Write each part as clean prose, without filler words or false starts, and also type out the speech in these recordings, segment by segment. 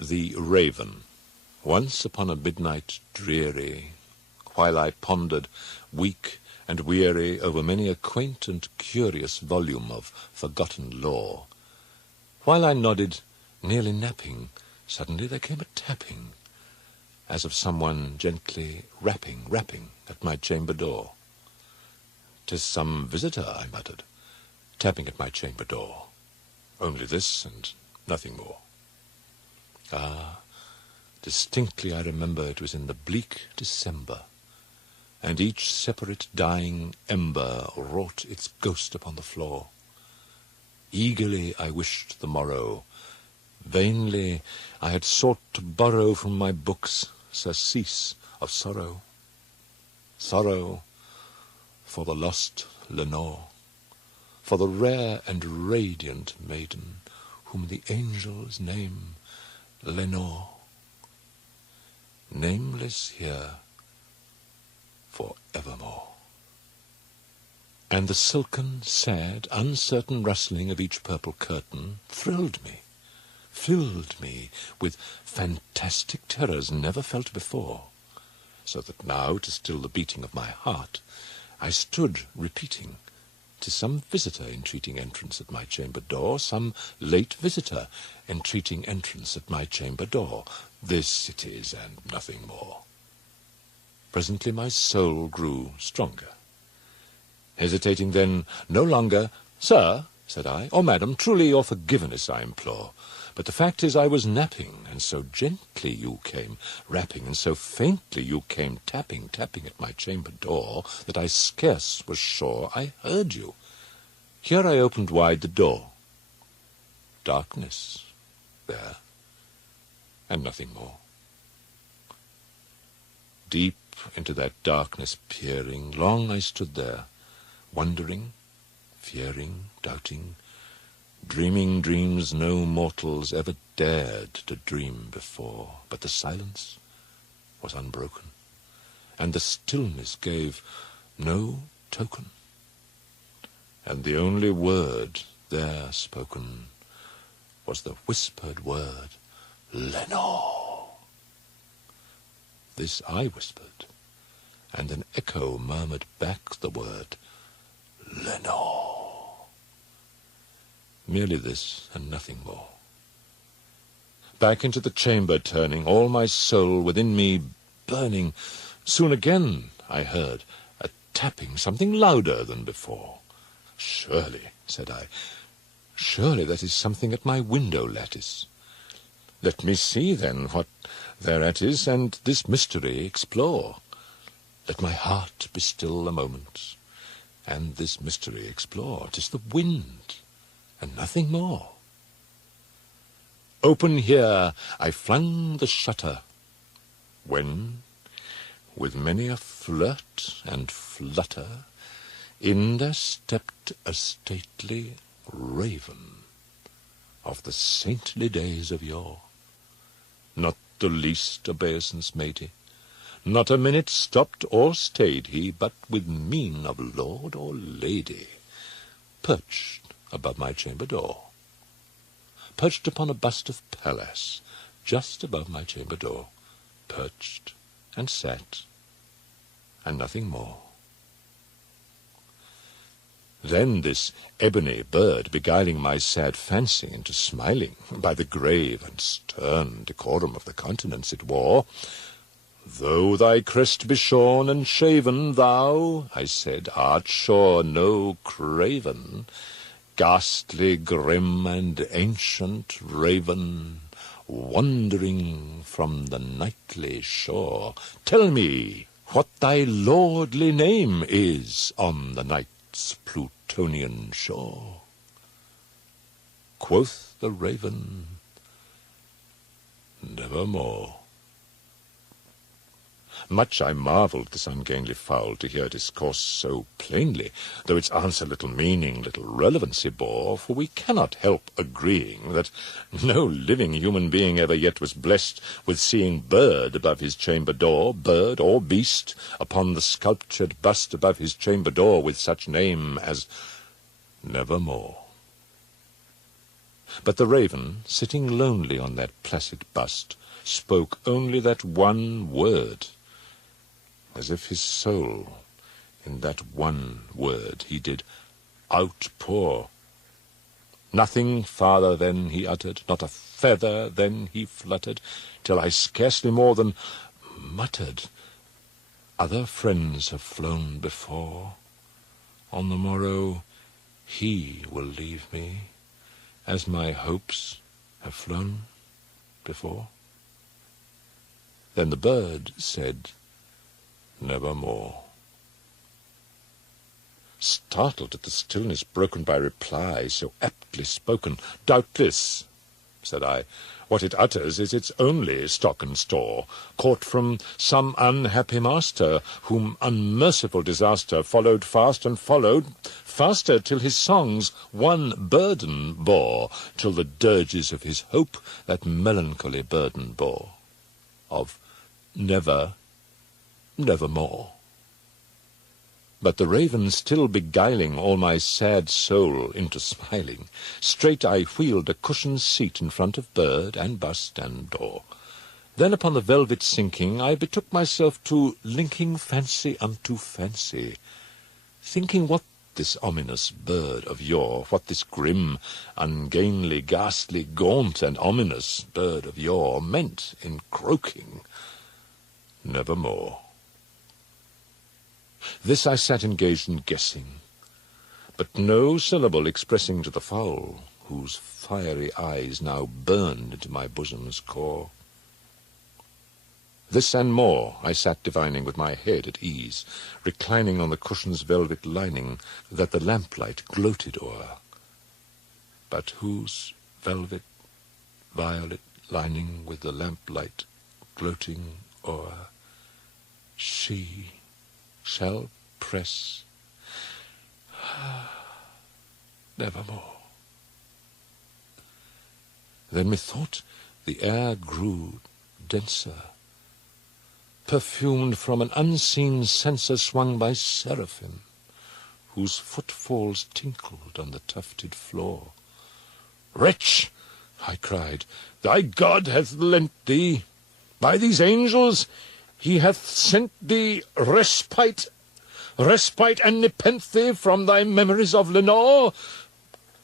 The Raven. Once upon a midnight dreary, while I pondered, weak and weary, over many a quaint and curious volume of forgotten lore, while I nodded, nearly napping, suddenly there came a tapping, as of someone gently rapping at my chamber door. "'Tis some visitor," I muttered, "tapping at my chamber door. Only this and nothing more." Ah, distinctly I remember it was in the bleak December, and each separate dying ember wrought its ghost upon the floor. Eagerly I wished the morrow. Vainly I had sought to borrow from my books surcease of sorrow. Sorrow for the lost Lenore, for the rare and radiant maiden whom the angels name Lenore, nameless here for evermore. And the silken, sad, uncertain rustling of each purple curtain thrilled me, filled me with fantastic terrors never felt before, so that now, to still the beating of my heart, I stood repeating, "'Tis some visitor entreating entrance at my chamber door, some late visitor entreating entrance at my chamber door. This it is, and nothing more." Presently my soul grew stronger. Hesitating then no longer, "Sir," said I, "or madam, truly your forgiveness I implore. But the fact is I was napping, and so gently you came rapping, and so faintly you came tapping at my chamber door, that I scarce was sure I heard you. Here I opened wide the door. Darkness there, and nothing more. Deep into that darkness peering, long I stood there, wondering, fearing, doubting, dreaming dreams no mortals ever dared to dream before. But the silence was unbroken, and the stillness gave no token, and the only word there spoken was the whispered word, "Lenore." This I whispered, and an echo murmured back the word, "Lenore." Merely this, and nothing more. Back into the chamber turning, all my soul within me burning, soon again I heard a tapping, something louder than before. "Surely," said I, "surely that is something at my window lattice. Let me see, then, what thereat is, and this mystery explore. Let my heart be still a moment, and this mystery explore. 'Tis the wind, and nothing more." Open here I flung the shutter, when, with many a flirt and flutter, in there stepped a stately raven of the saintly days of yore. Not the least obeisance made he, not a minute stopped or stayed he, but with mien of lord or lady, perched above my chamber door, perched upon a bust of Pallas, just above my chamber door, perched and sat, and nothing more. Then this ebony bird, beguiling my sad fancy into smiling, by the grave and stern decorum of the countenance it wore, "Though thy crest be shorn and shaven, thou," I said, "art sure no craven, ghastly, grim, and ancient raven, wandering from the nightly shore. Tell me what thy lordly name is on the night's Plutonian shore." Quoth the raven, "Nevermore." Much I marvelled this ungainly fowl to hear discourse so plainly, though its answer little meaning, little relevancy bore, for we cannot help agreeing that no living human being ever yet was blessed with seeing bird above his chamber door, bird or beast, upon the sculptured bust above his chamber door, with such name as Nevermore. But the raven, sitting lonely on that placid bust, spoke only that one word, as if his soul, in that one word, he did outpour. Nothing farther then he uttered, not a feather then he fluttered, till I scarcely more than muttered, "Other friends have flown before. On the morrow he will leave me, as my hopes have flown before." Then the bird said, "Nevermore." Startled at the stillness broken by reply so aptly spoken, "Doubtless," said I, "what it utters is its only stock and store, caught from some unhappy master, whom unmerciful disaster followed fast and followed faster, till his songs one burden bore, till the dirges of his hope that melancholy burden bore, of never, nevermore." But the raven still beguiling all my sad soul into smiling, straight I wheeled a cushioned seat in front of bird and bust and door. Then upon the velvet sinking, I betook myself to linking fancy unto fancy, thinking what this ominous bird of yore, what this grim, ungainly, ghastly, gaunt, and ominous bird of yore meant in croaking, "Nevermore." This I sat engaged in guessing, but no syllable expressing to the fowl, whose fiery eyes now burned into my bosom's core. This and more I sat divining with my head at ease, reclining on the cushion's velvet lining that the lamplight gloated o'er, but whose velvet violet lining with the lamplight gloating o'er she shall press nevermore. Then methought the air grew denser, perfumed from an unseen censer swung by seraphim, whose footfalls tinkled on the tufted floor. "Wretch," I cried, "thy God hath lent thee, by these angels he hath sent thee respite and nepenthe from thy memories of Lenore.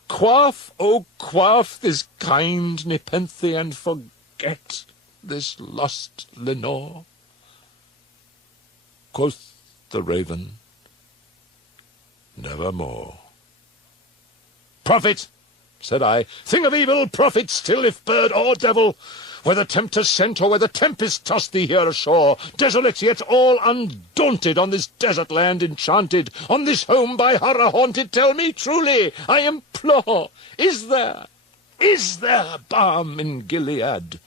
Quaff, oh quaff this kind nepenthe, and forget this lost Lenore." Quoth the raven, "Nevermore." "Prophet," said I, "thing of evil, prophet still, if bird or devil, whether tempter sent or whether tempest tossed thee here ashore, desolate yet all undaunted, on this desert land enchanted, on this home by horror haunted, tell me truly, I implore, is there balm in Gilead?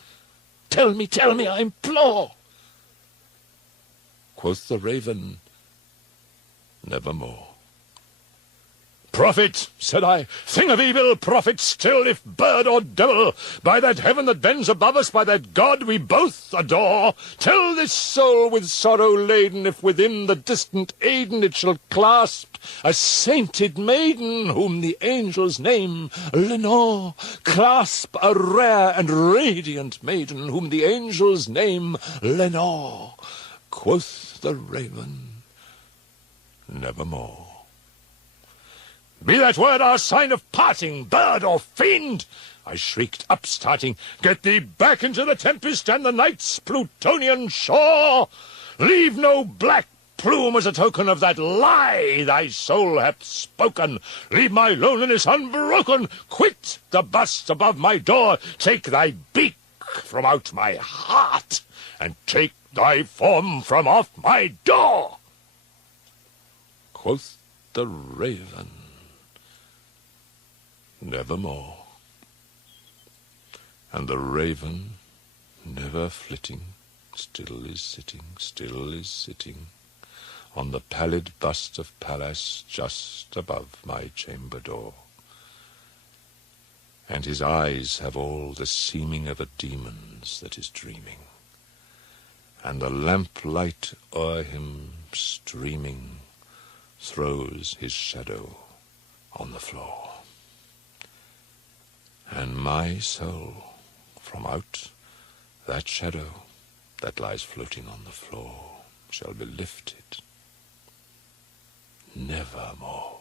Tell me, I implore." Quoth the raven, "Nevermore." "Prophet," said I, "thing of evil, prophet still, if bird or devil, by that heaven that bends above us, by that God we both adore, tell this soul with sorrow laden, if within the distant Aden it shall clasp a sainted maiden, whom the angels name Lenore. Clasp a rare and radiant maiden, whom the angels name Lenore." Quoth the raven, "Nevermore." "Be that word our sign of parting, bird or fiend!" I shrieked, upstarting. "Get thee back into the tempest and the night's Plutonian shore! Leave no black plume as a token of that lie thy soul hath spoken! Leave my loneliness unbroken! Quit the bust above my door! Take thy beak from out my heart, and take thy form from off my door!" Quoth the raven, "Nevermore." And the raven, never flitting, still is sitting, on the pallid bust of Pallas just above my chamber door. And his eyes have all the seeming of a demon's that is dreaming, and the lamplight o'er him streaming throws his shadow on the floor. and my soul from out that shadow that lies floating on the floor shall be lifted nevermore.